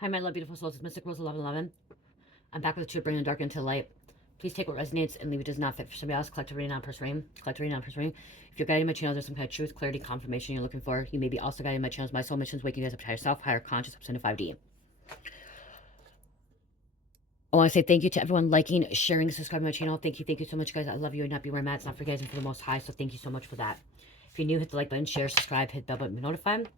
Hi, my love, beautiful souls. It's Mystic Rose 1111. I'm back with the truth, bringing the dark into light. Please take what resonates and leave what does not fit for somebody else. Collect a reading on person ring. Collect a reading on person ring. If you're guiding my channel, there's some kind of truth, clarity, confirmation you're looking for. You may be also guiding my channels. My soul missions, waking you guys up to higher self, higher conscious, up to 5D. I want to say thank you to everyone liking, sharing, subscribing to my channel. Thank you so much, guys. I love you and not be where I'm at. It's not for you guys and for the most high, so thank you so much for that. If you're new, hit the like button, share, subscribe, hit the bell button, be notified.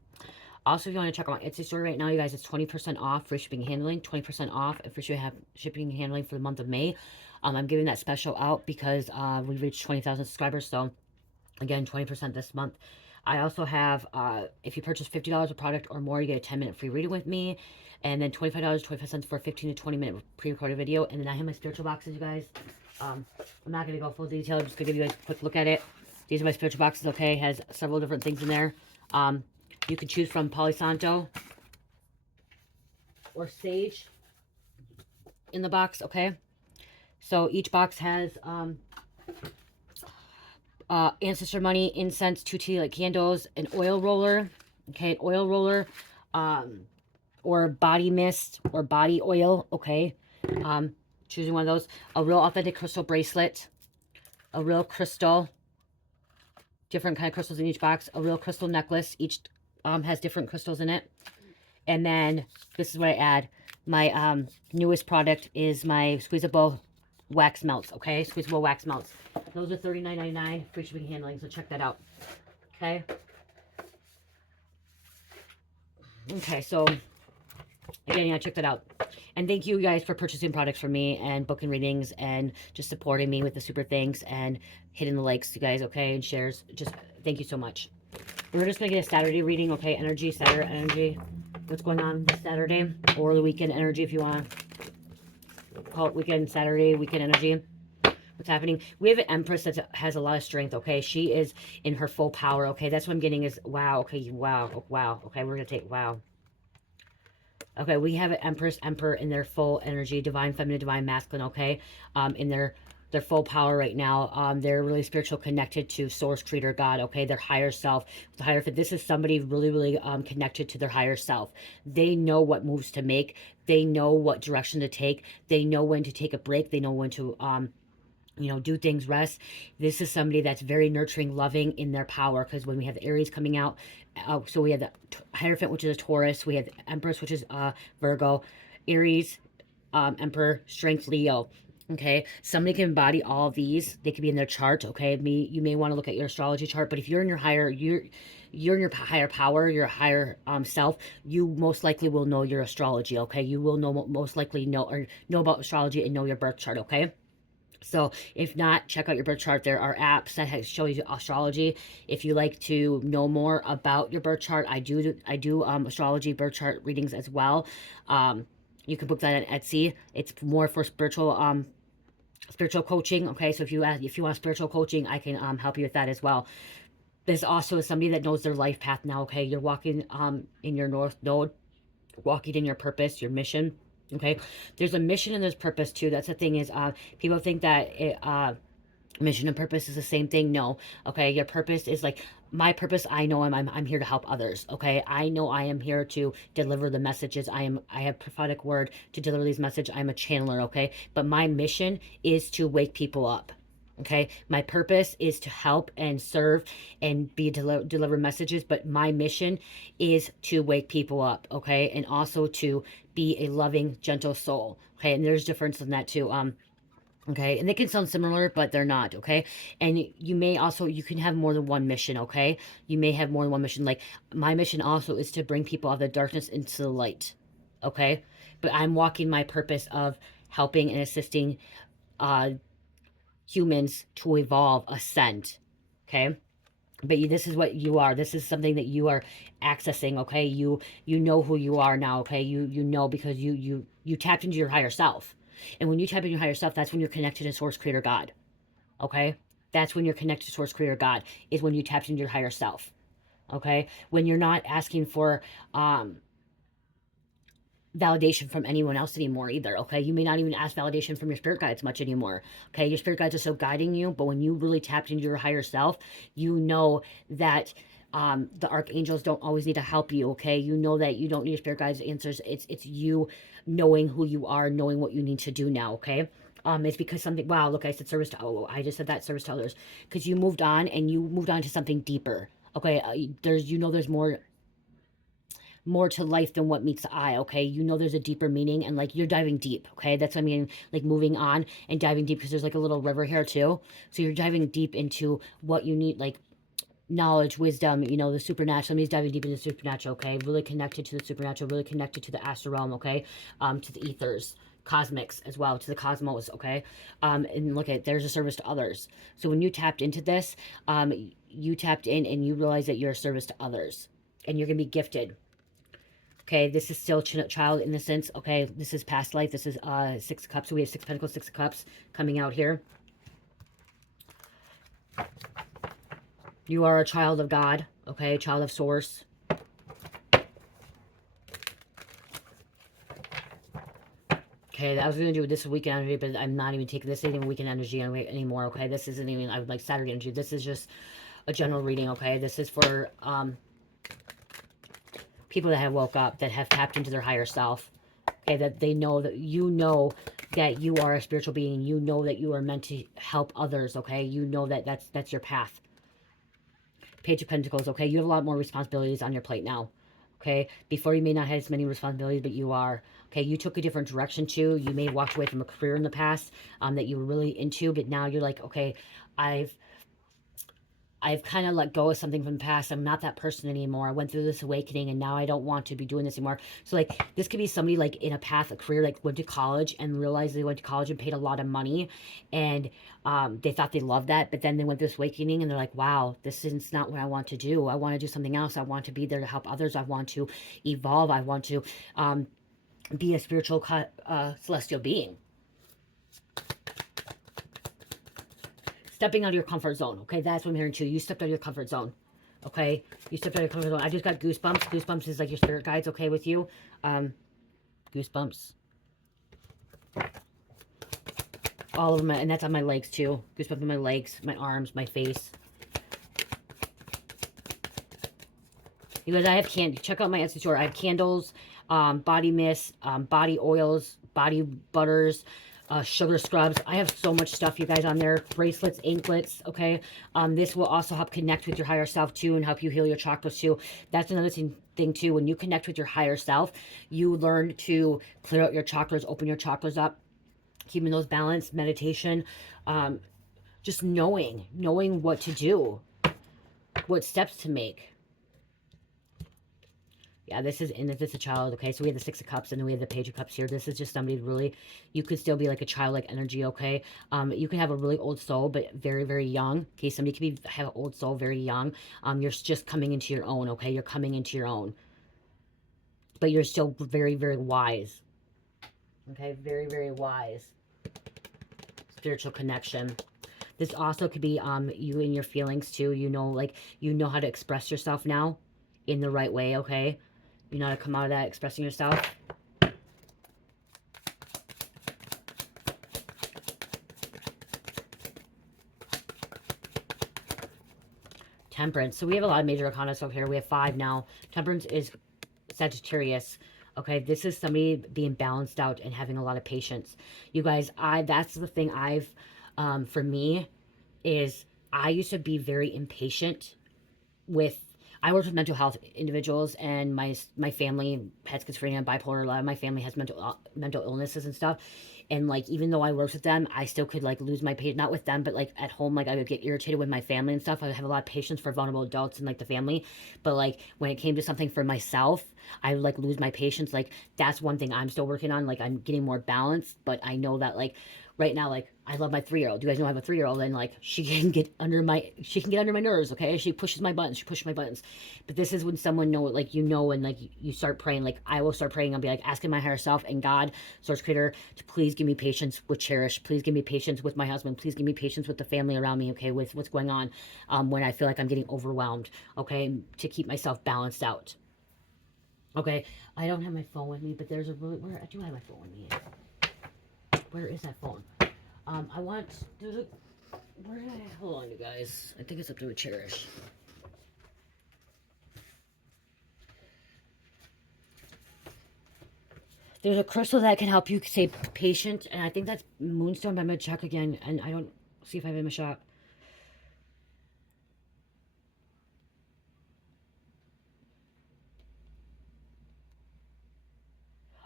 Also, if you want to check out my Etsy store right now, you guys, it's 20% off free shipping and handling, 20% off for sure have shipping and handling for the month of May. I'm giving that special out because we reached 20,000 subscribers. So again, 20% this month. I also have, if you purchase $50 of product or more, you get a 10-minute free reading with me. And then $25, 25 cents for a 15 to 20-minute pre-recorded video. And then I have my spiritual boxes, you guys. I'm not going to go full detail. I'm just going to give you guys a quick look at it. These are my spiritual boxes, okay? It has several different things in there. You can choose from Palo Santo or Sage in the box, okay? So each box has ancestor money, incense, 2 tea light candles, an oil roller, okay? An oil roller, or body mist or body oil, okay? Choosing one of those. A real authentic crystal bracelet, a real crystal, different kind of crystals in each box, a real crystal necklace. Each has different crystals in it. And then this is what I add. My newest product is my squeezable wax melts, okay? Squeezable wax melts. Those are $39.99, free shipping and handling, so check that out, okay? Okay, so again, yeah, check that out. And thank you guys for purchasing products from me and booking readings and just supporting me with the super thanks and hitting the likes, you guys, okay, and shares. Just thank you so much. We're just going to get a Saturday reading, okay? Energy, Saturday energy. What's going on this Saturday? Or the weekend energy if you want to call it weekend, Saturday, weekend energy. What's happening? We have an Empress that has a lot of strength, okay? She is in her full power, okay? That's what I'm getting is, wow, okay, wow, wow. Okay, we're going to take, wow. Okay, we have an Empress, Emperor in their full energy, divine feminine, divine masculine, okay? In their full power right now. They're really spiritual, connected to source, creator, God, okay? Their higher self. The higher, this is somebody really connected to their higher self. They know what moves to make. They know what direction to take. They know when to take a break. They know when to you know, do things, rest. This is somebody that's very nurturing, loving in their power, because when we have the Aries coming out, so we have the Hierophant, which is a Taurus, we have the Empress, which is Virgo, Aries, Emperor, Strength, Leo. Okay, somebody can embody all of these. They could be in their chart. Okay, you may want to look at your astrology chart, but if you're in your higher, you're in your higher power, your higher self, you most likely will know your astrology. Okay, you will know, most likely know about astrology and know your birth chart. Okay. So if not, check out your birth chart. There are apps that show you astrology. If you like to know more about your birth chart, I do astrology birth chart readings as well. You can book that on Etsy. It's more for spiritual coaching. Okay, so if you want spiritual coaching, I can help you with that as well. This also is somebody that knows their life path now. Okay, you're walking in your North Node, walking in your purpose, your mission. Okay, there's a mission and there's purpose too. That's the thing is, people think that mission and purpose is the same thing. No, okay, your purpose is like my purpose. I know I'm here to help others. Okay, I know I am here to deliver the messages. I have prophetic word to deliver these messages. I'm a channeler. Okay, but my mission is to wake people up. Okay, my purpose is to help and serve and deliver messages, but my mission is to wake people up. Okay, and also to be a loving, gentle soul. Okay, and there's difference in that too. Okay, and they can sound similar, but they're not. Okay, and you may also, you can have more than one mission. Okay, you may have more than one mission. Like my mission also is to bring people out of the darkness into the light. Okay, but I'm walking my purpose of helping and assisting humans to evolve, ascend. Okay, but this is what you are. This is something that you are accessing. Okay, you know who you are now. Okay, you know, because you tapped into your higher self. And when you tap into your higher self, that's when you're connected to source, creator, God. Okay, that's when you're connected to source, creator, God, is when you tapped into your higher self. Okay, when you're not asking for validation from anyone else anymore either. Okay, you may not even ask validation from your spirit guides much anymore. Okay, your spirit guides are still guiding you, but when you really tapped into your higher self, you know that The archangels don't always need to help you, okay? You know that you don't need spirit guides answers. It's you knowing who you are, knowing what you need to do now, okay? It's because something, wow, look, I said service to, oh, I just said that, service to others. Because you moved on, and you moved on to something deeper, okay? There's more to life than what meets the eye, okay? You know there's a deeper meaning, and like you're diving deep, okay? That's what I mean, like moving on and diving deep, because there's like a little river here too. So you're diving deep into what you need, like knowledge, wisdom, you know, the supernatural. Means diving deep into the supernatural, okay? Really connected to the supernatural, really connected to the astral realm, okay? To the ethers, cosmics as well, to the cosmos, okay? And look at, there's a service to others. So when you tapped into this, you tapped in and you realize that you're a service to others, and you're gonna be gifted. Okay, this is still child innocence. Okay, this is past life. This is Six of Cups. So we have Six of Pentacles, Six of Cups coming out here. You are a child of God. Okay, child of Source. Okay, I was going to do this weekend energy, but I'm not even taking this even weekend energy anymore. Okay, this isn't even, I would like Saturday energy. This is just a general reading. Okay, this is for people that have woke up, that have tapped into their higher self. Okay, that they know that you know that you are a spiritual being. You know that you are meant to help others. Okay, you know that that's your path. Page of Pentacles. Okay, you have a lot more responsibilities on your plate now. Okay, before you may not have as many responsibilities, but you are. Okay, you took a different direction too. You may have walked away from a career in the past that you were really into, but now you're like, okay, I've kind of let go of something from the past. I'm not that person anymore. I went through this awakening, and now I don't want to be doing this anymore. So like, this could be somebody like in a path, a career, like went to college and realized they went to college and paid a lot of money, and they thought they loved that, but then they went through this awakening and they're like, wow, this is not what I want to do. I want to do something else. I want to be there to help others. I want to evolve. I want to be a spiritual celestial being. Stepping out of your comfort zone. Okay, that's what I'm hearing too. You stepped out of your comfort zone. Okay, you stepped out of your comfort zone. I just got goosebumps. Goosebumps is like your spirit guides. Okay, with you. Goosebumps. All of them, and that's on my legs too. Goosebumps on my legs, my arms, my face. You guys, I have candy. Check out my Etsy store. I have candles, body mist, body oils, body butters, sugar scrubs. I have so much stuff, you guys, on there. Bracelets, anklets, okay? This will also help connect with your higher self, too, and help you heal your chakras, too. That's another thing, too. When you connect with your higher self, you learn to clear out your chakras, open your chakras up, keeping those balanced, meditation, just knowing what to do, what steps to make. Yeah, this is a child, okay? So we have the Six of Cups, and then we have the Page of Cups here. This is just somebody really, you could still be like a childlike energy, okay? You could have a really old soul, but very, very young. Okay, somebody could have an old soul, very young. You're just coming into your own, okay? You're coming into your own. But you're still very, very wise. Okay, very, very wise. Spiritual connection. This also could be you and your feelings, too. You know, like, you know how to express yourself now in the right way, okay? You know how to come out of that expressing yourself. Temperance. So we have a lot of major arcana over here. We have 5 now. Temperance is Sagittarius. Okay, this is somebody being balanced out and having a lot of patience. You guys, that's the thing for me, is I used to be very impatient with, I work with mental health individuals, and my family has schizophrenia, bipolar. A lot of my family has mental illnesses and stuff. And like, even though I worked with them, I still could like lose my patience, not with them, but like at home, like I would get irritated with my family and stuff. I would have a lot of patience for vulnerable adults and like the family. But like when it came to something for myself, I would like lose my patience. Like that's one thing I'm still working on. Like I'm getting more balanced, but I know that like right now, like I love my 3-year-old. You guys know I have a 3-year-old, and like she can get under my nerves, okay? She pushes my buttons. But this is when someone know, like, you know, and like you start praying. Like I will start praying. I'll be like asking my higher self and God, Source Creator, to please give me patience with Cherish. Please give me patience with my husband. Please give me patience with the family around me, okay, with what's going on when I feel like I'm getting overwhelmed, okay, to keep myself balanced out. Okay, I don't have my phone with me, but there's a really, where I do have my phone with me. Where is that phone? I want, where did I, hold on, you guys. I think it's up there with Cherish. There's a crystal that can help you stay patient, and I think that's Moonstone, but I'm going to check again, and I don't see if I have it in my shop.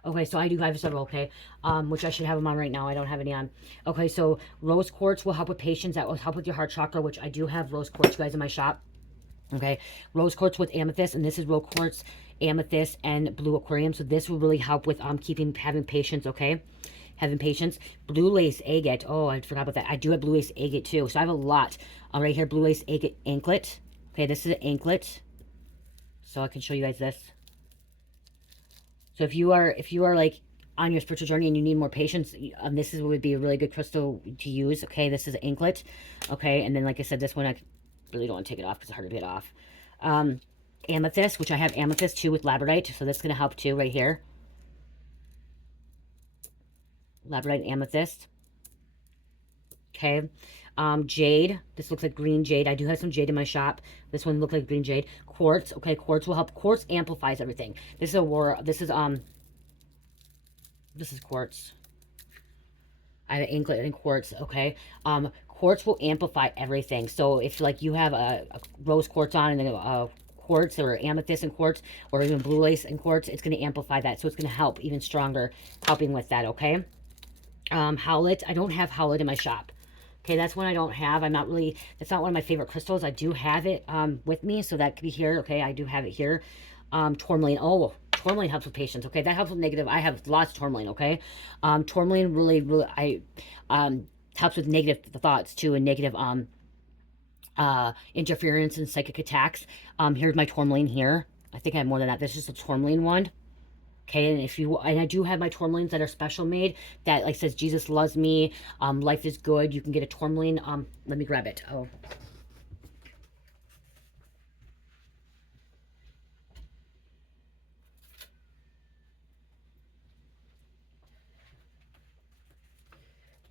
Okay, so I do have several, okay, which I should have them on right now. I don't have any on. Okay, so rose quartz will help with patience. That will help with your heart chakra, which I do have rose quartz, guys, in my shop. Okay, rose quartz with amethyst, and this is rose quartz, amethyst, and blue aquarium. So this will really help with having patience, okay? Having patience. Blue lace agate. Oh, I forgot about that. I do have blue lace agate too. So I have a lot. Right here, blue lace agate anklet. Okay, this is an anklet. So I can show you guys this. So if you are like on your spiritual journey and you need more patience, this would be a really good crystal to use. Okay, this is an anklet. Okay, and then like I said, this one I really don't want to take it off because it's hard to get off. Amethyst, which I have amethyst too with labradorite, so that's going to help too right here. Labradorite and amethyst. Okay. Jade. This looks like green jade. I do have some jade in my shop. This one looks like green jade. Quartz. Okay, quartz will help. Quartz amplifies everything. This is this is quartz. I have an anklet and quartz. Okay. Quartz will amplify everything. So if like you have a rose quartz on and then a quartz or amethyst and quartz or even blue lace and quartz, it's going to amplify that. So it's going to help even stronger, helping with that. Okay. Howlet. I don't have howlet in my shop. Okay, that's one I don't have. That's not one of my favorite crystals. I do have it with me, so that could be here. Okay, I do have it here. Tourmaline. Oh, tourmaline helps with patience. Okay, that helps with negative. I have lots of tourmaline. Okay, tourmaline really, helps with negative thoughts too, and negative interference and psychic attacks. Here's my tourmaline here. I think I have more than that. This is a tourmaline one. Okay, and I do have my tourmalines that are special made that like says Jesus loves me, life is good. You can get a tourmaline. Let me grab it. Oh.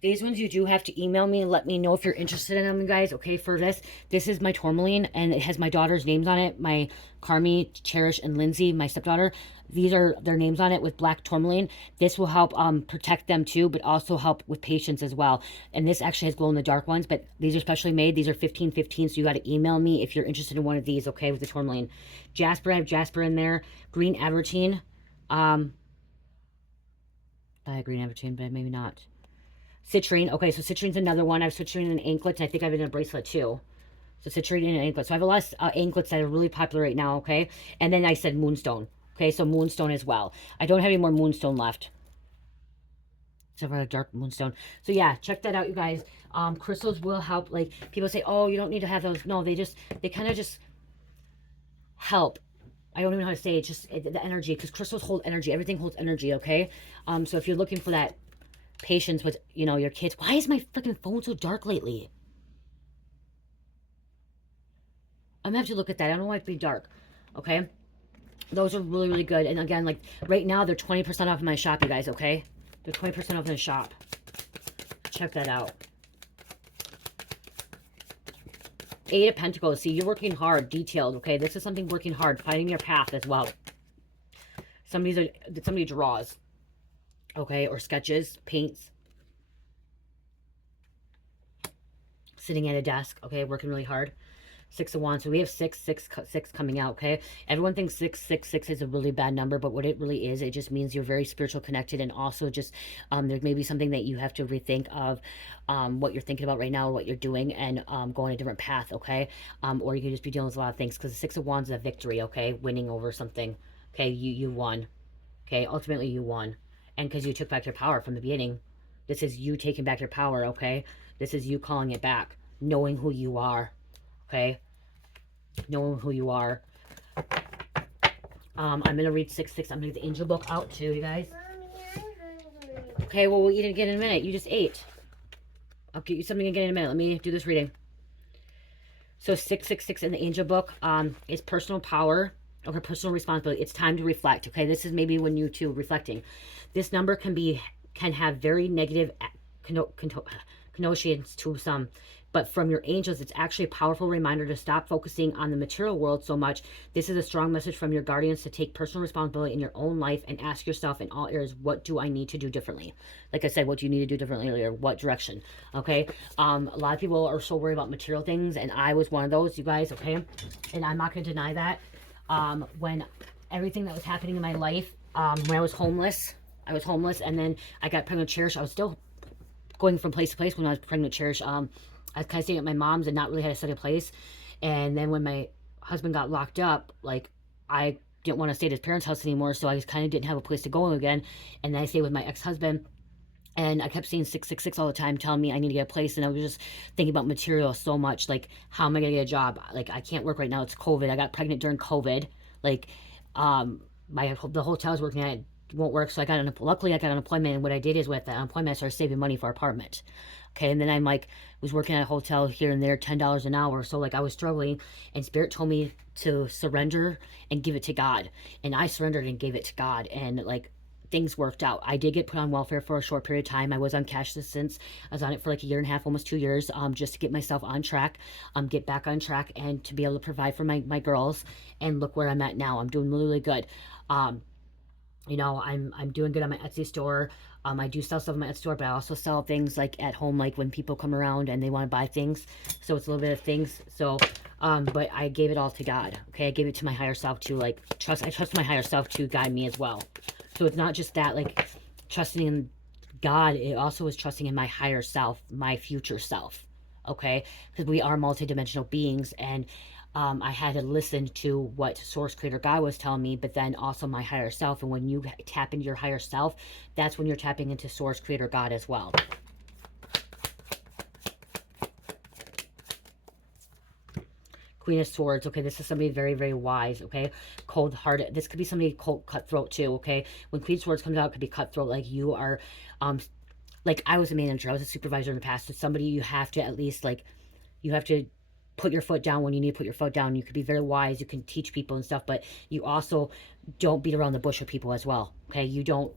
These ones you do have to email me and let me know if you're interested in them, guys. Okay, for this is my tourmaline, and it has my daughter's names on it. My Carmi, Cherish, and Lindsay, my stepdaughter. These are their names on it with black tourmaline. This will help protect them too, but also help with patience as well. And this actually has glow-in-the-dark ones, but these are specially made. These are 15/15, so you got to email me if you're interested in one of these, okay, with the tourmaline. Jasper, I have Jasper in there. Green avertine. I have green avertine, but maybe not. Citrine. Okay, so citrine's another one. I have citrine and anklets. I think I have it in a bracelet too. So citrine and anklets. So I have a lot of anklets that are really popular right now, okay? And then I said moonstone. Okay, so moonstone as well. I don't have any more moonstone left. Except for a dark moonstone. So yeah, check that out, you guys. Crystals will help. Like, people say, oh, you don't need to have those. No, they kind of just help. I don't even know how to say it. Just the energy, because crystals hold energy. Everything holds energy, okay? So if you're looking for that patience with, you know, your kids. Why is my freaking phone so dark lately? I'm gonna have to look at that. I don't know why it's being dark. Okay, those are really, really good. And again, like right now, they're 20% off in my shop, you guys. Okay, they're 20% off in the shop. Check that out. Eight of Pentacles. See, you're working hard, detailed. Okay, this is something working hard, finding your path as well. Somebody draws. Okay, or sketches, paints. Sitting at a desk, okay, working really hard. Six of Wands. So we have six coming out, okay? Everyone thinks 666 is a really bad number, but what it really is, it just means you're very spiritual connected, and also just there may be something that you have to rethink of what you're thinking about right now, or what you're doing, and go on a different path, okay? Or you can just be dealing with a lot of things, because the Six of Wands is a victory, okay? Winning over something, okay? You won, okay? Ultimately, you won. And because you took back your power from the beginning. This is you taking back your power, okay? This is you calling it back. Knowing who you are, okay? Knowing who you are. I'm going to read 6/6. I'm going to get the angel book out too, you guys. Okay, well, we'll eat it again in a minute. You just ate. I'll get you something again in a minute. Let me do this reading. So 666 in the angel book is personal power. Okay, personal responsibility. It's time to reflect, okay? This is maybe when you too reflecting. This number can have very negative connotations to some, but from your angels, it's actually a powerful reminder to stop focusing on the material world so much. This is a strong message from your guardians to take personal responsibility in your own life and ask yourself in all areas, what do I need to do differently? Like I said, what do you need to do differently, or what direction? Okay. A lot of people are so worried about material things, and I was one of those, you guys. Okay. And I'm not going to deny that. When everything that was happening in my life, when I was homeless, and then I got pregnant with Cherish. I was still going from place to place when I was pregnant with Cherish. I was kind of staying at my mom's and not really had a steady place. And then when my husband got locked up, like, I didn't want to stay at his parents' house anymore, so I just kind of didn't have a place to go again. And then I stayed with my ex-husband. And I kept seeing 666 all the time, telling me I need to get a place. And I was just thinking about material so much. Like, how am I going to get a job? Like, I can't work right now. It's COVID. I got pregnant during COVID. Like, the hotel I was working at won't work. So luckily I got unemployment. And what I did is with that unemployment, I started saving money for our apartment. Okay. And then I'm like, was working at a hotel here and there, $10 an hour. So like, I was struggling, and Spirit told me to surrender and give it to God. And I surrendered and gave it to God. And like, things worked out. I did get put on welfare for a short period of time. I was on cash assistance. I was on it for like a year and a half, almost 2 years, just to get myself on track, get back on track, and to be able to provide for my girls. And look where I'm at now. I'm doing really, really good. You know, I'm doing good on my Etsy store. I do sell stuff on my Etsy store, but I also sell things like at home, like when people come around and they want to buy things. So it's a little bit of things. So, but I gave it all to God. Okay, I gave it to my higher self to like trust. I trust my higher self to guide me as well. So it's not just that, like, trusting in God. It also is trusting in my higher self, my future self. Okay, because we are multidimensional beings, and I had to listen to what Source Creator God was telling me, but then also my higher self. And when you tap into your higher self, that's when you're tapping into Source Creator God as well. Queen of Swords. Okay, this is somebody very, very wise. Okay, cold-hearted. This could be somebody cold, cutthroat too. Okay, when Queen of Swords comes out, it could be cutthroat. Like, you are, like, I was a manager. I was a supervisor in the past. It's somebody you have to at least, like, you have to put your foot down when you need to put your foot down. You could be very wise. You can teach people and stuff, but you also don't beat around the bush with people as well. Okay, you don't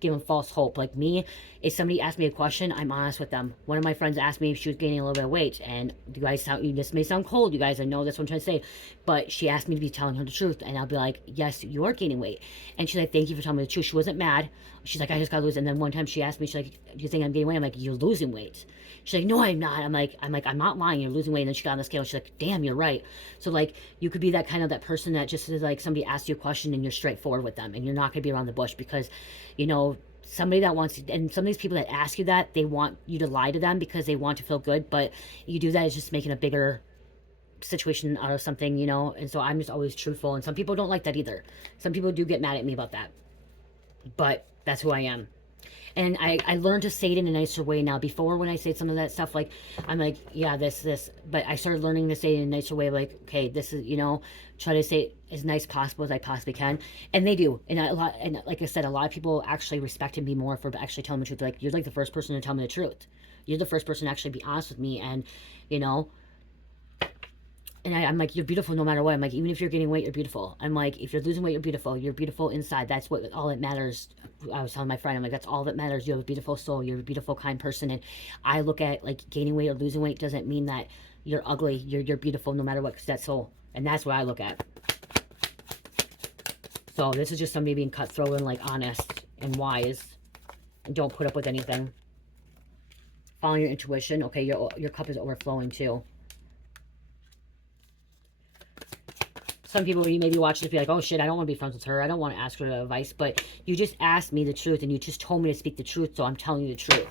give them false hope. Like me, if somebody asks me a question, I'm honest with them. One of my friends asked me if she was gaining a little bit of weight, and you guys sound, this may sound cold, you guys, I know that's what I'm trying to say, but she asked me to be telling her the truth, and I'll be like, yes, you are gaining weight. And she's like, thank you for telling me the truth. She wasn't mad. She's like, I just gotta lose. And then one time she asked me, she's like, do you think I'm gaining weight? I'm like, you're losing weight. She's like, no, I'm not. I'm like, I'm not lying. You're losing weight. And then she got on the scale. And she's like, damn, you're right. So like, you could be that kind of that person that just is like, somebody asks you a question and you're straightforward with them, and you're not gonna be around the bush, because, you know, somebody that wants to, and some of these people that ask you that, they want you to lie to them because they want to feel good, but you do that is just making a bigger situation out of something, you know. And so I'm just always truthful, and some people don't like that either. Some people do get mad at me about that, but that's who I am. And I learned to say it in a nicer way now. Before, when I say some of that stuff, like, I'm like, yeah, this, but I started learning to say it in a nicer way, like, okay, this is, you know, try to say it as nice possible as I possibly can. And they do. And and like I said, a lot of people actually respected me more for actually telling the truth. Like, you're like the first person to tell me the truth. You're the first person to actually be honest with me. And, you know, and I'm like, you're beautiful no matter what. I'm like, even if you're getting weight, you're beautiful. I'm like, if you're losing weight, you're beautiful. You're beautiful inside. That's what all that matters. I was telling my friend, I'm like, that's all that matters. You have a beautiful soul. You're a beautiful, kind person. And I look at, like, gaining weight or losing weight doesn't mean that you're ugly. You're beautiful no matter what, because that's soul. And that's what I look at. So this is just somebody being cutthroat and, like, honest and wise. And don't put up with anything. Follow your intuition. Okay, your cup is overflowing too. Some people, you may be watching this, be like, oh shit, I don't want to be friends with her. I don't want to ask her advice. But you just asked me the truth, and you just told me to speak the truth, so I'm telling you the truth.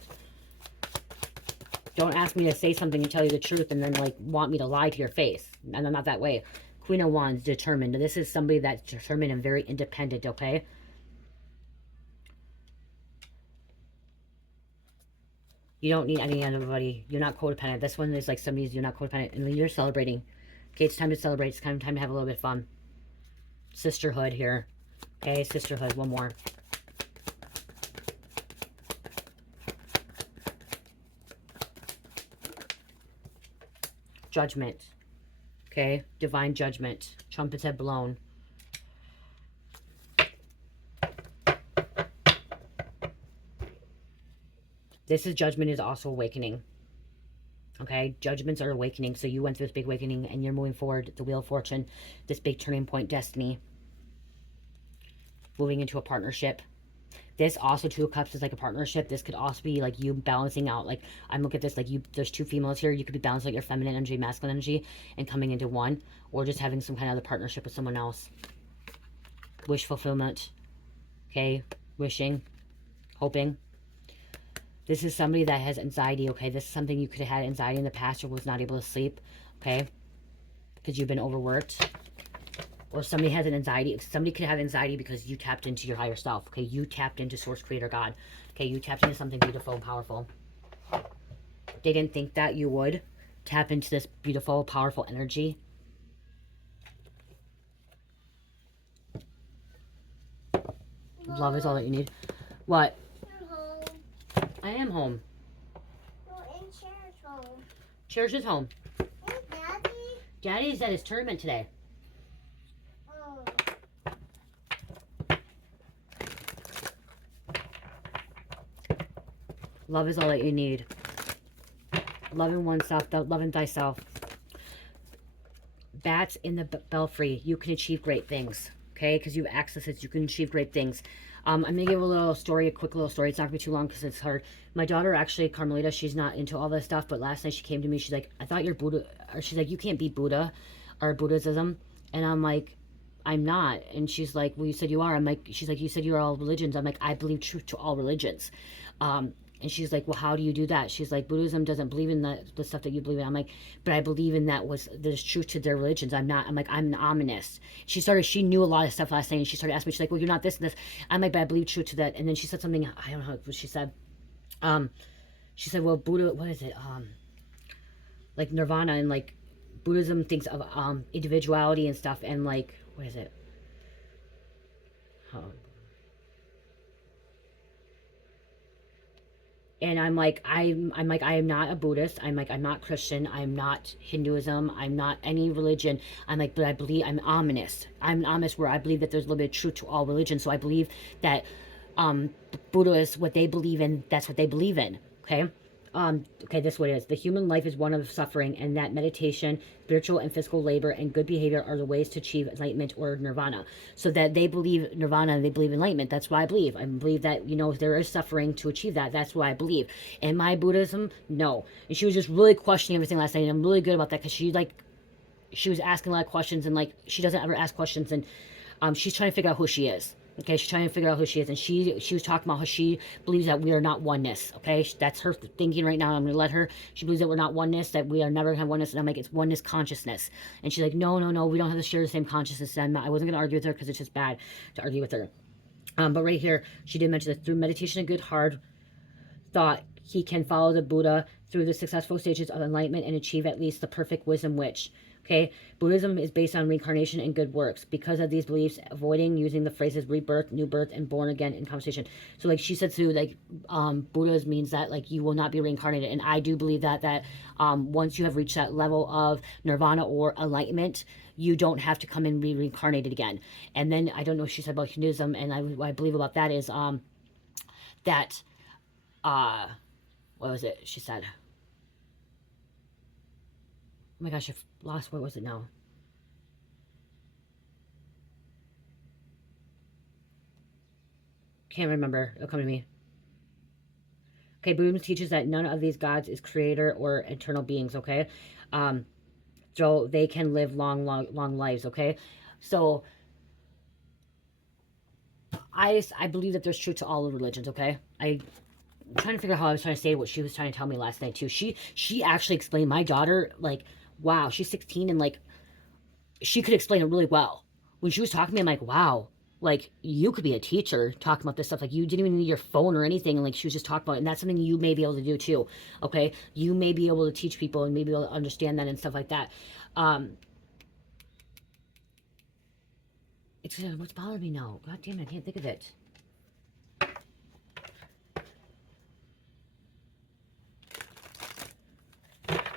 Don't ask me to say something and tell you the truth and then, like, want me to lie to your face. And I'm not that way. Queen of Wands, determined. This is somebody that's determined and very independent, okay? You don't need any anybody. You're not codependent. This one is like somebody's, you're not codependent. And you're celebrating. Okay, it's time to celebrate. It's kind of time to have a little bit of fun. Sisterhood here. Okay, sisterhood. One more. Judgment. Okay, divine judgment. Trumpets have blown. This is judgment is also awakening. Okay, judgments are awakening. So you went through this big awakening and you're moving forward, the Wheel of Fortune, this big turning point, destiny, moving into a partnership. This also, Two of Cups is like a partnership. This could also be like you balancing out. Like, I'm looking at this, like there's two females here. You could be balancing out your feminine energy, masculine energy, and coming into one. Or just having some kind of other partnership with someone else. Wish fulfillment. Okay, wishing, hoping. This is somebody that has anxiety, okay? This is something you could have had anxiety in the past or was not able to sleep, okay? Because you've been overworked. Or somebody has an anxiety. Somebody could have anxiety because you tapped into your higher self, okay? You tapped into Source, Creator, God. Okay, you tapped into something beautiful and powerful. They didn't think that you would tap into this beautiful, powerful energy. Mom, love is all that you need. What? You're home. I am home. Well, and Cher's home. Cher's is home. Hey, Daddy? Daddy's at his tournament today. Oh. Love is all that you need. Loving oneself, loving thyself. Bats in the belfry. You can achieve great things. Okay? Because you have access it. You can achieve great things. I'm going to give a little story, a quick little story. It's not going to be too long because it's hard. My daughter, actually, Carmelita, she's not into all this stuff. But last night she came to me. She's like, I thought you're Buddha. Or she's like, you can't be Buddha or Buddhism. And I'm like, I'm not. And she's like, well, you said you are. I'm like, she's like, you said you're all religions. I'm like, I believe truth to all religions. And she's like, well, how do you do that? She's like, Buddhism doesn't believe in the stuff that you believe in. I'm like, but I believe in there's truth to their religions. I'm like, I'm an ominous. She knew a lot of stuff last night, and she started asking me, she's like, well, you're not this and this. I'm like, but I believe truth to that. And then she said something, I don't know what she said. She said, well, Buddha, what is it? Like nirvana, and like Buddhism thinks of individuality and stuff, and like, what is it? And I'm like, I am not a Buddhist. I'm like, I'm not Christian. I'm not Hinduism. I'm not any religion. I'm like, but I believe I'm ominous. I'm ominous where I believe that there's a little bit of truth to all religions. So I believe that Buddhists, what they believe in, that's what they believe in. Okay. Okay, this is what it is. The human life is one of suffering, and that meditation, spiritual and physical labor, and good behavior are the ways to achieve enlightenment or nirvana. So that they believe nirvana and they believe enlightenment. That's what I believe. I believe that, you know, there is suffering to achieve that. That's what I believe. And my Buddhism, no. And she was just really questioning everything last night, and I'm really good about that because she was asking a lot of questions, and like, she doesn't ever ask questions, and she's trying to figure out who she is. Okay, she's trying to figure out who she is, and she was talking about how she believes that we are not oneness. Okay, that's her thinking right now. I'm going to let her. She believes that we're not oneness, that we are never going to have oneness, and I'm like, it's oneness consciousness. And she's like, no, we don't have to share the same consciousness. And I wasn't going to argue with her because it's just bad to argue with her. But right here, she did mention that through meditation and good hard thought, he can follow the Buddha through the successful stages of enlightenment and achieve at least the perfect wisdom which. Okay, Buddhism is based on reincarnation and good works. Because of these beliefs, avoiding using the phrases rebirth, new birth, and born again in conversation. So like she said too, like Buddhism means that like you will not be reincarnated. And I do believe that once you have reached that level of nirvana or enlightenment, you don't have to come and be reincarnated again. And then I don't know what she said about Hinduism, and what I believe about that is that what was it she said? Oh my gosh, I lost, what was it now? Can't remember. It'll come to me. Okay, Buddhism teaches that none of these gods is creator or eternal beings, okay? So they can live long lives, okay? So I believe that there's truth to all the religions, okay? I'm trying to figure out how I was trying to say what she was trying to tell me last night too. She actually explained, my daughter, like, wow, she's 16, and like, she could explain it really well. When she was talking to me, I'm like, wow, like, you could be a teacher talking about this stuff. Like, you didn't even need your phone or anything. And like, she was just talking about it. And that's something you may be able to do too. Okay. You may be able to teach people and maybe able to understand that and stuff like that. It's what's bothering me now. God damn it. I can't think of it.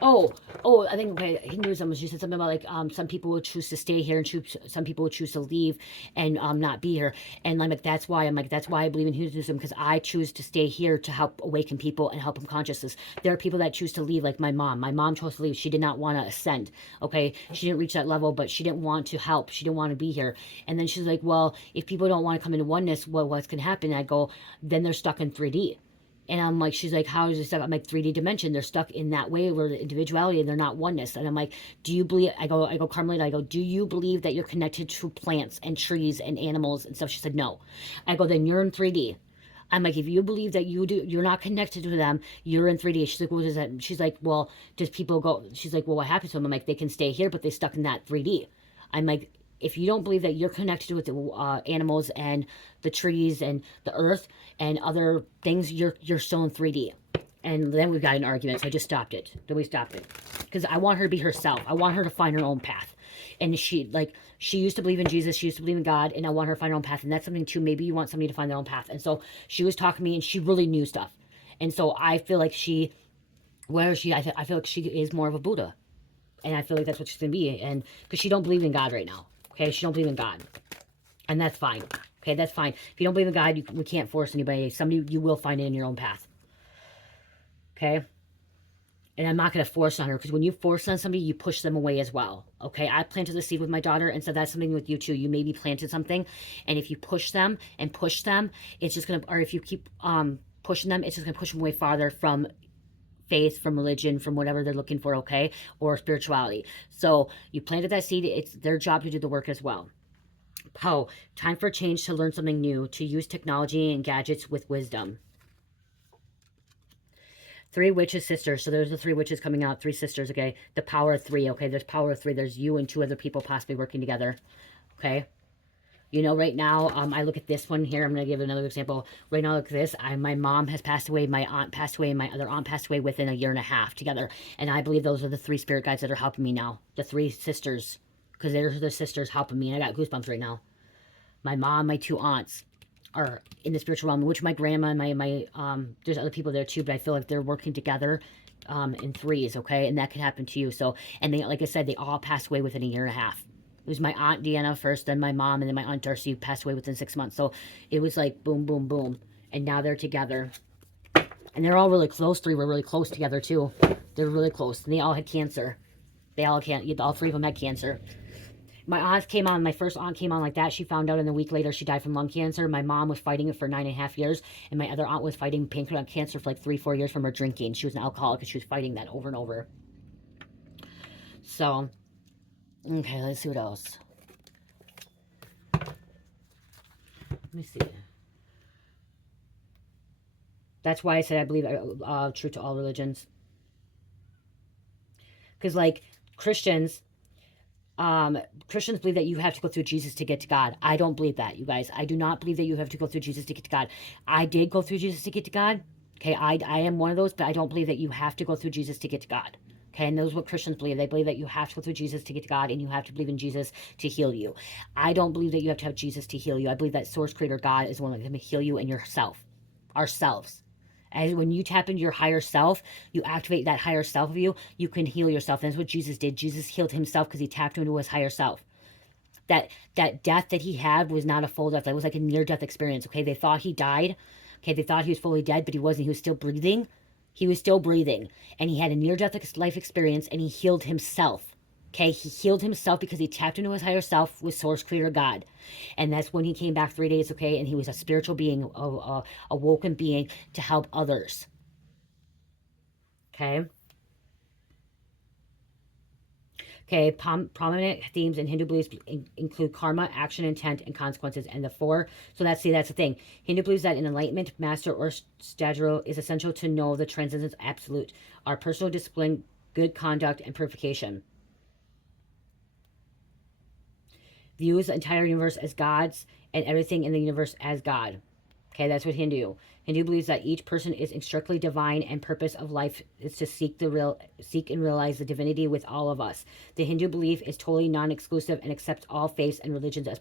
Oh, I think, okay, Hinduism, she said something about like some people will choose to stay here and some people will choose to leave and not be here. And I'm like, that's why I believe in Hinduism, because I choose to stay here to help awaken people and help them consciousness. There are people that choose to leave, like my mom. My mom chose to leave. She did not want to ascend. Okay, she didn't reach that level, but she didn't want to help. She didn't want to be here. And then she's like, well, if people don't want to come into oneness, well, what's gonna happen? I go, then they're stuck in 3D. And I'm like, she's like, how is it stuck? I'm like, 3D dimension. They're stuck in that way where the individuality and they're not oneness. And I'm like, do you believe, Carmelita, I go, do you believe that you're connected to plants and trees and animals and stuff? She said, no. I go, then you're in 3D. I'm like, if you believe that you're not connected to them, you're in 3D. She's like, what is that? She's like, well, does people go? She's like, well, what happens to them? I'm like, they can stay here, but they're stuck in that 3D. I'm like, if you don't believe that you're connected with the animals and the trees and the earth and other things, you're still in 3D. And then we got an argument, so I just stopped it. Then we stopped it. Because I want her to be herself. I want her to find her own path. And she used to believe in Jesus. She used to believe in God. And I want her to find her own path. And that's something, too. Maybe you want somebody to find their own path. And so she was talking to me, and she really knew stuff. And so I feel like I feel like she is more of a Buddha. And I feel like that's what she's going to be. And because she don't believe in God right now. Okay, she don't believe in God. And that's fine. Okay, that's fine. If you don't believe in God, we can't force anybody. Somebody, you will find it in your own path. Okay? And I'm not going to force on her, because when you force on somebody, you push them away as well. Okay? I planted the seed with my daughter, and so that's something with you too. You maybe planted something, and if you push them, it's just going to, or if you keep pushing them, it's just going to push them way farther from faith, from religion, from whatever they're looking for, okay? Or spirituality. So you planted that seed. It's their job to do the work as well. Poe, time for change, to learn something new, to use technology and gadgets with wisdom. 3 witches sisters. So there's the 3 witches coming out, 3 sisters, okay? The power of 3, okay? There's power of 3. There's you and 2 other people possibly working together, okay? You know, right now, I look at this one here. I'm going to give another example. Right now, look at this. My mom has passed away. My aunt passed away. And my other aunt passed away within a year and a half together. And I believe those are the 3 spirit guides that are helping me now. The 3 sisters. Because they're the sisters helping me. And I got goosebumps right now. My mom, my 2 aunts are in the spiritual realm. Which my grandma and there's other people there too. But I feel like they're working together in 3s, okay? And that could happen to you. So, and they, like I said, they all passed away within a year and a half. It was my Aunt Deanna first, then my mom, and then my Aunt Darcy passed away within 6 months. So it was like boom, boom, boom. And now they're together. And they're all really close. 3 were really close together, too. They were really close. And they all had cancer. All 3 of them had cancer. My first aunt came on like that. She found out, and a week later she died from lung cancer. My mom was fighting it for 9.5 years. And my other aunt was fighting pancreatic cancer for like 3-4 years from her drinking. She was an alcoholic, and she was fighting that over and over. So... okay, let's see what else. Let me see. That's why I said I believe true to all religions. Because, like, Christians believe that you have to go through Jesus to get to God. I don't believe that, you guys. I do not believe that you have to go through Jesus to get to God. I did go through Jesus to get to God. Okay, I am one of those, but I don't believe that you have to go through Jesus to get to God. Okay, and those are what Christians believe. They believe that you have to go through Jesus to get to God, and you have to believe in Jesus to heal you. I don't believe that you have to have Jesus to heal you. I believe that Source Creator God is the one that's going to heal you and yourself. Ourselves. And when you tap into your higher self, you activate that higher self of you, you can heal yourself. And that's what Jesus did. Jesus healed himself because he tapped into his higher self. That death that he had was not a full death. That was like a near-death experience, okay? They thought he died. Okay, they thought he was fully dead, but he wasn't. He was still breathing. He was still breathing, and he had a near-death life experience, and he healed himself. Okay, he healed himself because he tapped into his higher self with Source Creator God. And that's when he came back 3 days, okay, and he was a spiritual being, a awoken being to help others. Okay? Okay, prominent themes in Hindu beliefs include karma, action, intent, and consequences. And the 4, so that's the thing. Hindu believes that an enlightenment master or Stagiro is essential to know the transcendence absolute, our personal discipline, good conduct, and purification. Views the entire universe as God's and everything in the universe as God. Okay, that's what Hindu. Hindu believes that each person is instructively divine, and purpose of life is to seek and realize the divinity with all of us. The Hindu belief is totally non-exclusive and accepts all faiths and religions as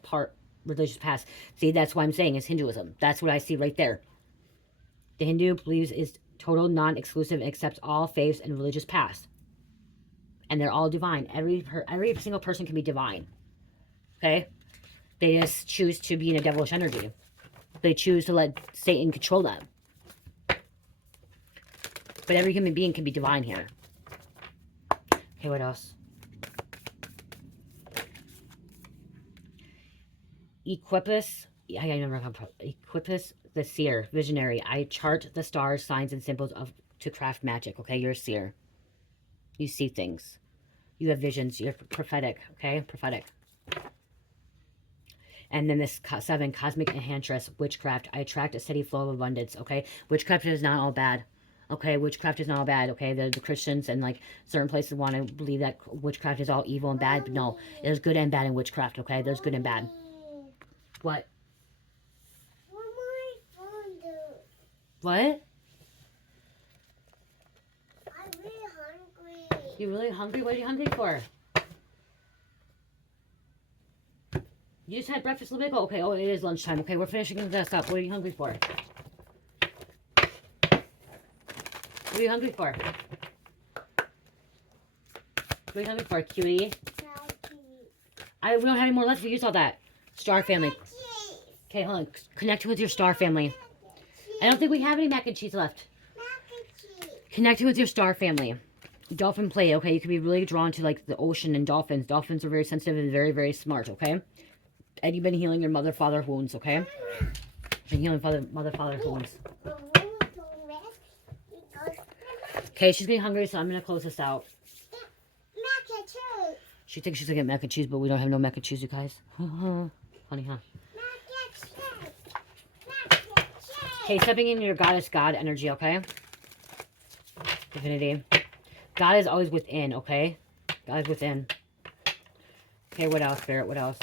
religious paths. See, that's what I'm saying is Hinduism. That's what I see right there. The Hindu believes is total non-exclusive and accepts all faiths and religious paths. and they're all divine. Every single person can be divine. Okay? They just choose to be in a devilish energy. They choose to let Satan control them. But every human being can be divine here. Okay, what else? Equipus. Equipus the seer, visionary. I chart the stars, signs, and symbols to craft magic. Okay, you're a seer. You see things. You have visions. You're prophetic. Okay, prophetic. And then this 7, cosmic enchantress, witchcraft. I attract a steady flow of abundance. Okay, witchcraft is not all bad. Okay, witchcraft is not all bad. Okay, the Christians and like certain places want to believe that witchcraft is all evil and bad, but no, there's good and bad in witchcraft. Okay, there's good and bad. What? What? I'm really hungry. You really hungry? What are you hungry for? You just had breakfast a little bit ago? Okay, oh, it is lunchtime. Okay, we're finishing this up. What are you hungry for? What are you hungry for? What are you hungry for, cutie? We don't have any more left. We used all that. Star family. Okay, hold on. Connecting with your star family. I don't think we have any mac and cheese left. Connecting with your star family. Dolphin play, okay? You can be really drawn to like the ocean and dolphins. Dolphins are very sensitive and very, very smart, okay? And you've been healing your mother-father wounds, okay? Been healing mother-father wounds. Okay, she's getting hungry, so I'm gonna close this out. Mac and cheese. She thinks she's gonna get mac and cheese, but we don't have no mac and cheese, you guys. Funny, huh? Okay, stepping in your goddess God energy, okay? Divinity. God is always within, okay? God is within. Okay, what else, Spirit? What else?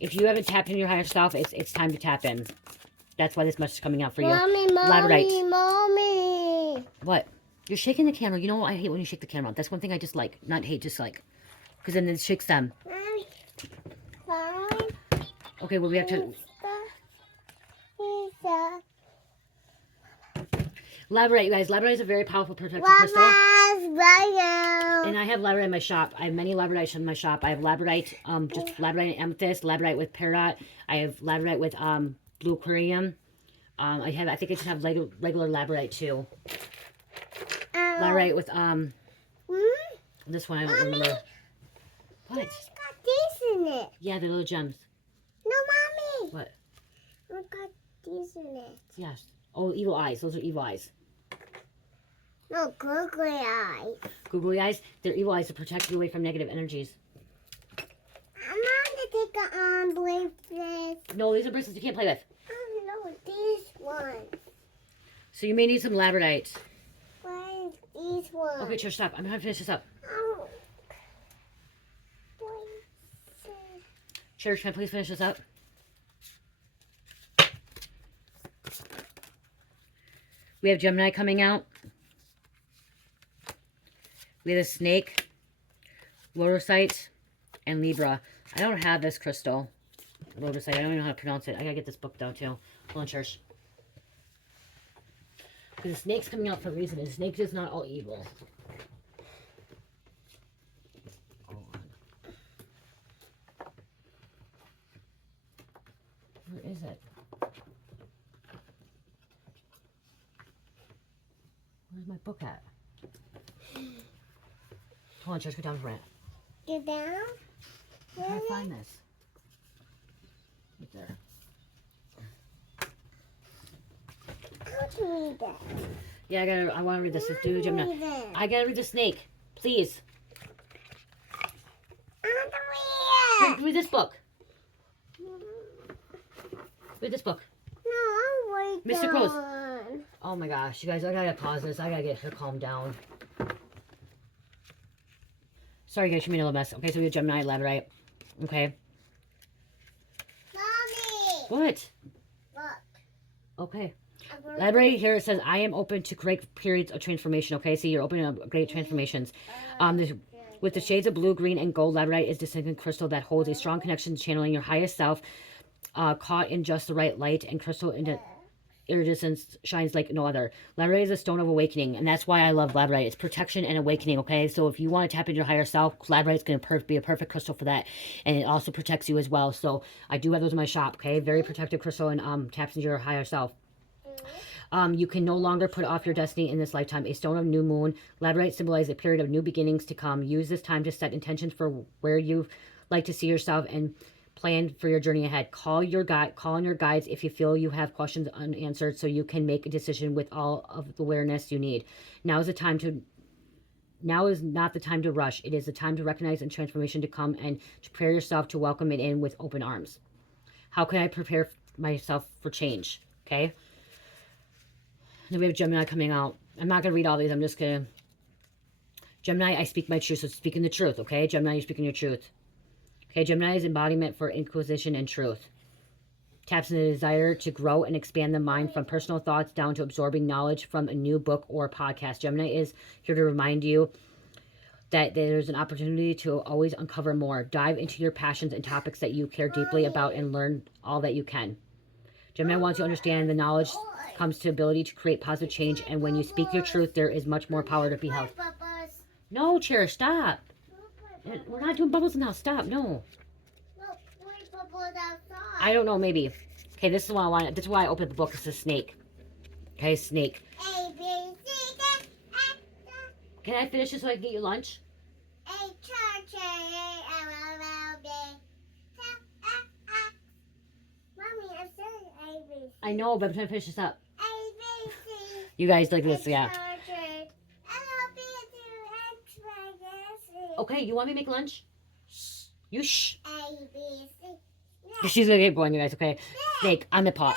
If you haven't tapped into your higher self, it's time to tap in. That's why this message is coming out for you. Mommy. What? You're shaking the camera. You know what? I hate when you shake the camera. That's one thing I dislike. Not hate, just like. Because then it shakes them. Okay, well, we have to... Labradorite, you guys. Labradorite is a very powerful protective crystal. And I have labradorite in my shop. I have many labradorites in my shop. I have labradorite, just labradorite and amethyst, labradorite with peridot. I have labradorite with blue aquarium. I think I just have regular labradorite too. Labradorite with this one I don't remember. What? It's got these in it. Yeah, they're little gems. No, mommy. What? It's got these in it. Yes. Oh, evil eyes. Those are evil eyes. No, googly eyes. Googly eyes? They're evil eyes to protect you away from negative energies. I'm going to take a bracelet. No, these are bracelets you can't play with. Oh, no, these ones. So you may need some labradorite. Why these ones? Okay, Church, stop. I'm going to finish this up. Oh. Church, can I please finish this up? We have Gemini coming out. We have a snake, Lotusite, and Libra. I don't have this crystal. Lotusite. I don't even know how to pronounce it. I gotta get this book down too. Hold on, Church. Because the snake's coming out for a reason. The snake is not all evil. Where is it? Where's my book at? Hold on, Church, go down for it. Get down? I can't find this. Right there. How to read that? Yeah, I want to read this. Let's do Gemini. I gotta read the snake. Please. I want to read it. Read this book. Read this book. No, I'll wait. Mr. Cruz. Oh my gosh, you guys, I gotta pause this. I gotta get her calmed down. Sorry, guys, you made a little mess. Okay, so we have Gemini, Labradorite. Okay. Mommy. What? Look. Okay. Labradorite here, it says, I am open to great periods of transformation. Okay, so you're open to great transformations. With the shades of blue, green, and gold, labradorite is distinct crystal that holds a strong connection to channeling your highest self, caught in just the right light, and crystal iridescence shines like no other. Labradorite is a stone of awakening, and that's why I love labradorite. It's protection and awakening, okay? So if you want to tap into your higher self, labradorite is going to be a perfect crystal for that, and it also protects you as well. So I do have those in my shop, okay? Very protective crystal, and taps into your higher self. You can no longer put off your destiny in this lifetime. A stone of new moon. Labradorite symbolizes a period of new beginnings to come. Use this time to set intentions for where you like to see yourself and plan for your journey ahead. Call on your guides if you feel you have questions unanswered, so you can make a decision with all of the awareness you need. Now is not the time to rush. It is the time to recognize and transformation to come, and to prepare yourself to welcome it in with open arms. How can I prepare myself for change? Okay. Then we have Gemini coming out. I'm not going to read all these. I'm just going to... Gemini, I speak my truth. So speaking the truth, okay? Gemini, you're speaking your truth. Okay, Gemini is embodiment for inquisition and truth. Taps into the desire to grow and expand the mind from personal thoughts down to absorbing knowledge from a new book or podcast. Gemini is here to remind you that there's an opportunity to always uncover more. Dive into your passions and topics that you care deeply about and learn all that you can. Gemini wants you to understand the knowledge comes to ability to create positive change, and when you speak your truth, there is much more power to be held. No, Cherish, stop. We're not doing bubbles now. Stop. No. I don't know. Maybe. Okay, this is what I want. This is why I opened the book. It's a snake. Okay, snake. Can I finish this so I can get you lunch? I know, but I'm trying to finish this up. You guys like this, yeah. Okay, you want me to make lunch? You shh. She's gonna get going, you guys, okay? Snake, I'm the pot.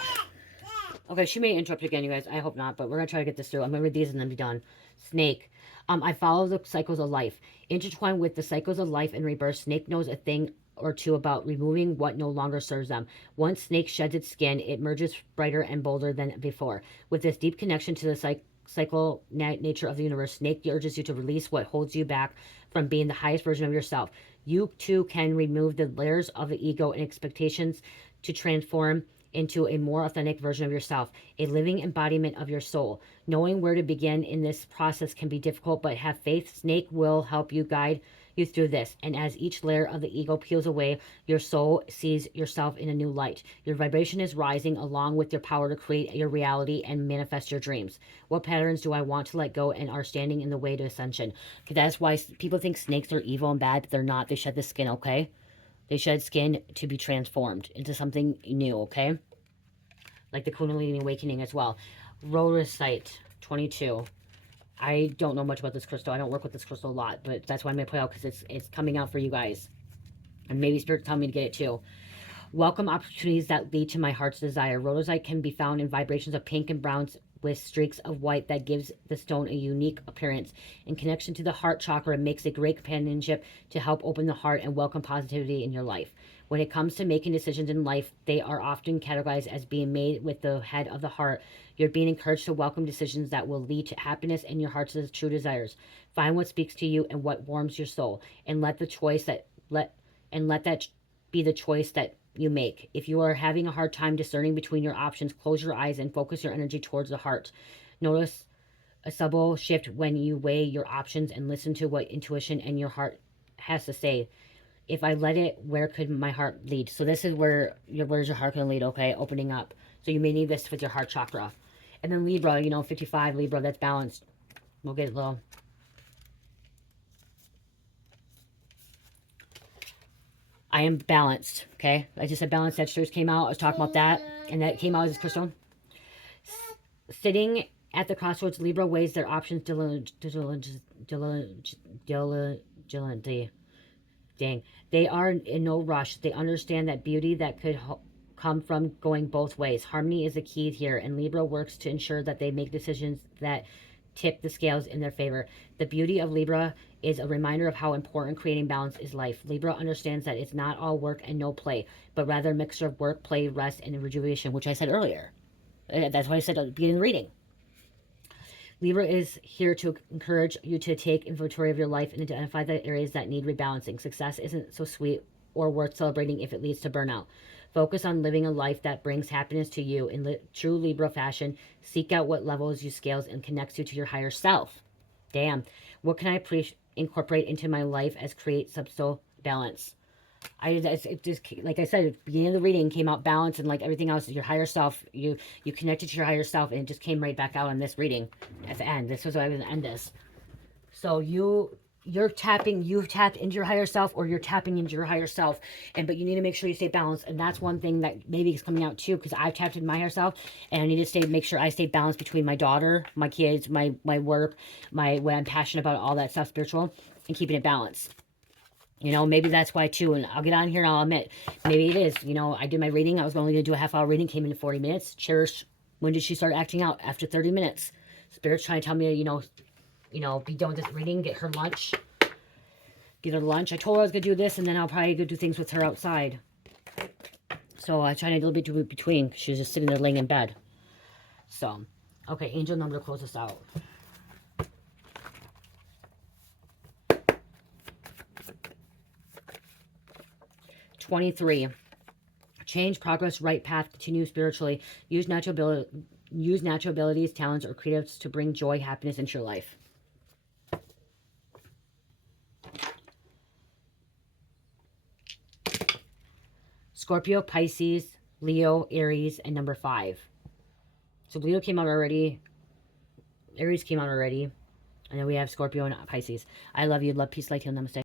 Okay, she may interrupt again, you guys. I hope not, but we're gonna try to get this through. I'm gonna read these and then be done. Snake. I follow the cycles of life. Intertwined with the cycles of life and rebirth, Snake knows a thing or two about removing what no longer serves them. Once Snake sheds its skin, it emerges brighter and bolder than before. With this deep connection to the cycle nature of the universe, Snake urges you to release what holds you back from being the highest version of yourself. You too can remove the layers of the ego and expectations to transform into a more authentic version of yourself, a living embodiment of your soul. Knowing where to begin in this process can be difficult, but have faith. Snake will help you guide you through this. And as each layer of the ego peels away, your soul sees yourself in a new light. Your vibration is rising along with your power to create your reality and manifest your dreams. What patterns do I want to let go and are standing in the way to ascension? Okay, that's why people think snakes are evil and bad, but they're not. They shed the skin, okay? They shed skin to be transformed into something new, okay? Like the Kundalini awakening as well. Rhodocite, 22. I don't know much about this crystal. I don't work with this crystal a lot, but that's why I'm going to put out, because it's coming out for you guys. And maybe Spirit telling me to get it too. Welcome opportunities that lead to my heart's desire. Rhodocite can be found in vibrations of pink and browns with streaks of white that gives the stone a unique appearance. In connection to the heart chakra, it makes a great companionship to help open the heart and welcome positivity in your life. When it comes to making decisions in life, they are often categorized as being made with the head of the heart. You're being encouraged to welcome decisions that will lead to happiness and your heart's true desires. Find what speaks to you and what warms your soul, and let that be the choice that you make. If you are having a hard time discerning between your options, close your eyes and focus your energy towards the heart. Notice a subtle shift when you weigh your options and listen to what intuition and your heart has to say. If I let it, where could my heart lead? So this is where's your heart going to lead, okay? Opening up. So you may need this with your heart chakra. And then Libra, 55, Libra, that's balanced. We'll get a little... I am balanced, okay? I just said balanced. Sagittarius came out. I was talking about that. And that came out as this crystal. Sitting at the crossroads, Libra weighs their options diligently. Dang. They are in no rush. They understand that beauty that could come from going both ways. Harmony is the key here, and Libra works to ensure that they make decisions that tip the scales in their favor. The beauty of Libra is a reminder of how important creating balance is life. Libra understands that it's not all work and no play, but rather a mixture of work, play, rest, and rejuvenation, which I said earlier. That's what I said at the beginning of the reading. Libra is here to encourage you to take inventory of your life and identify the areas that need rebalancing. Success isn't so sweet or worth celebrating if it leads to burnout. Focus on living a life that brings happiness to you in true Libra fashion. Seek out what levels you scales and connects you to your higher self. Damn. What can I incorporate into my life as create subtle balance? It just, like I said, at the beginning of the reading came out balance, and like everything else, your higher self, you connected to your higher self, and it just came right back out on this reading at the end. This was what I was going to end this. So you've tapped into your higher self, or you're tapping into your higher self, but you need to make sure you stay balanced. And that's one thing that maybe is coming out too, because I've tapped into my higher self, and I need to make sure I stay balanced between my daughter, my kids, my work, what I'm passionate about, all that stuff, spiritual, and keeping it balanced. You know, maybe that's why too, and I'll get on here and I'll admit, maybe it is. You know, I did my reading. I was only going to do a half-hour reading, came in 40 minutes. Cherish, when did she start acting out? After 30 minutes. Spirit's trying to tell me, be done with this reading, get her lunch. Get her lunch. I told her I was going to do this, and then I'll probably go do things with her outside. So I tried to do a little bit in between. She was just sitting there laying in bed. So, okay, angel number to close us out. 23. Change, progress, right path, continue spiritually. Use natural abilities, talents, or creatives to bring joy, happiness into your life. Scorpio, Pisces, Leo, Aries, and number 5. So Leo came out already. Aries came out already. And then we have Scorpio and Pisces. I love you. Love, peace, light, heal, namaste.